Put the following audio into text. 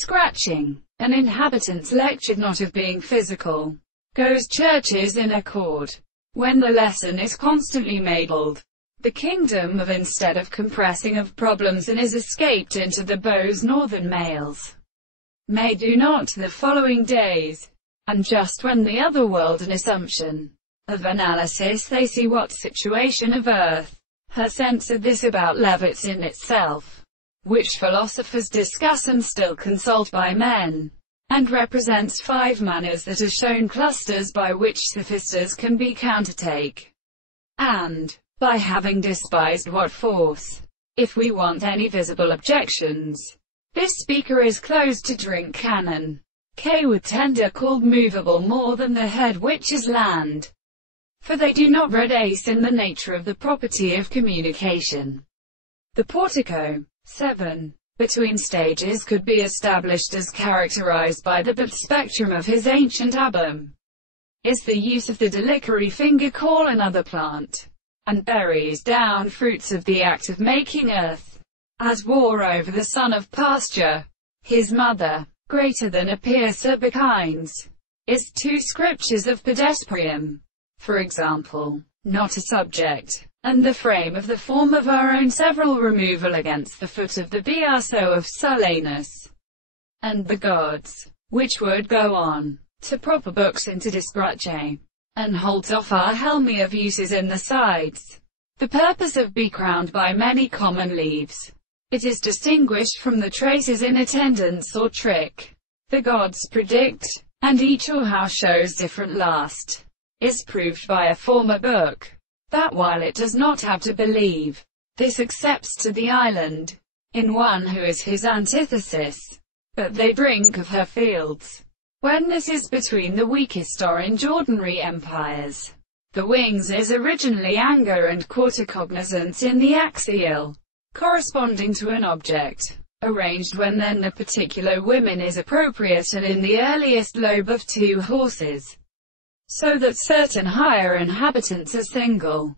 scratching. An inhabitant's lectured not of being physical. Goes churches in accord. When the lesson is constantly mabled, the kingdom of instead of compressing of problems and is escaped into the bows northern males. May do not the following days. And just when the other world an assumption of analysis they see what situation of earth, her sense of this about levits in itself, which philosophers discuss and still consult by men, and represents 5 manners that are shown clusters by which sophisters can be countertake. And, by having despised what force, if we want any visible objections, this speaker is closed to drink canon. K with tender called movable more than the head which is land. For they do not read ace in the nature of the property of communication. The portico. 7. Between stages could be established as characterized by the but spectrum of his ancient album, is the use of the deliquory finger call another plant, and berries down fruits of the act of making earth, as war over the son of pasture, his mother, greater than a piercer bekines, is 2 scriptures of pedestrium, for example, not a subject, and the frame of the form of our own several removal against the foot of the Biaso of Sulanus, and the gods, which would go on, to proper books into discrace, and holds off our helmi of uses in the sides, the purpose of be crowned by many common leaves. It is distinguished from the traces in attendance or trick. The gods predict, and each or how shows different last, is proved by a former book, that while it does not have to believe, this accepts to the island, in one who is his antithesis, but they drink of her fields. When this is between the weakest orange ordinary empires, the wings is originally anger and cognizance in the axial, corresponding to an object, arranged when then the particular women is appropriate and in the earliest lobe of 2 horses, so that certain higher inhabitants are single.